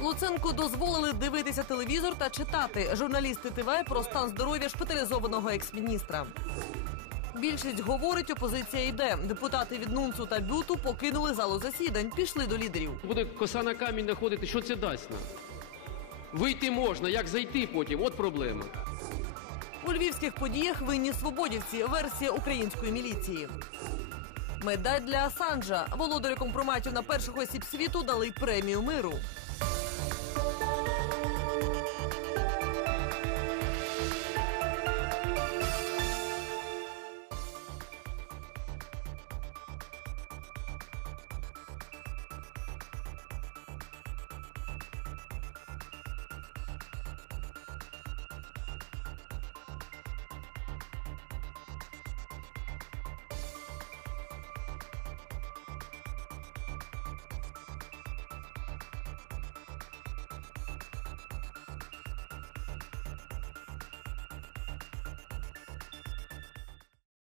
Луценку дозволили дивитися телевізор та читати. Журналісти ТВ про стан здоров'я шпиталізованого екс-міністра. Більшість говорить, опозиція йде. Депутати від Нунцу та Бюту покинули залу засідань, пішли до лідерів. Буде коса на камінь находити, що це дасть нам? Вийти можна, як зайти потім? От проблема. У львівських подіях винні свободівці. Версія української міліції. Медаль для Асанжа. Володарю компроматів на перших осіб світу дали премію миру.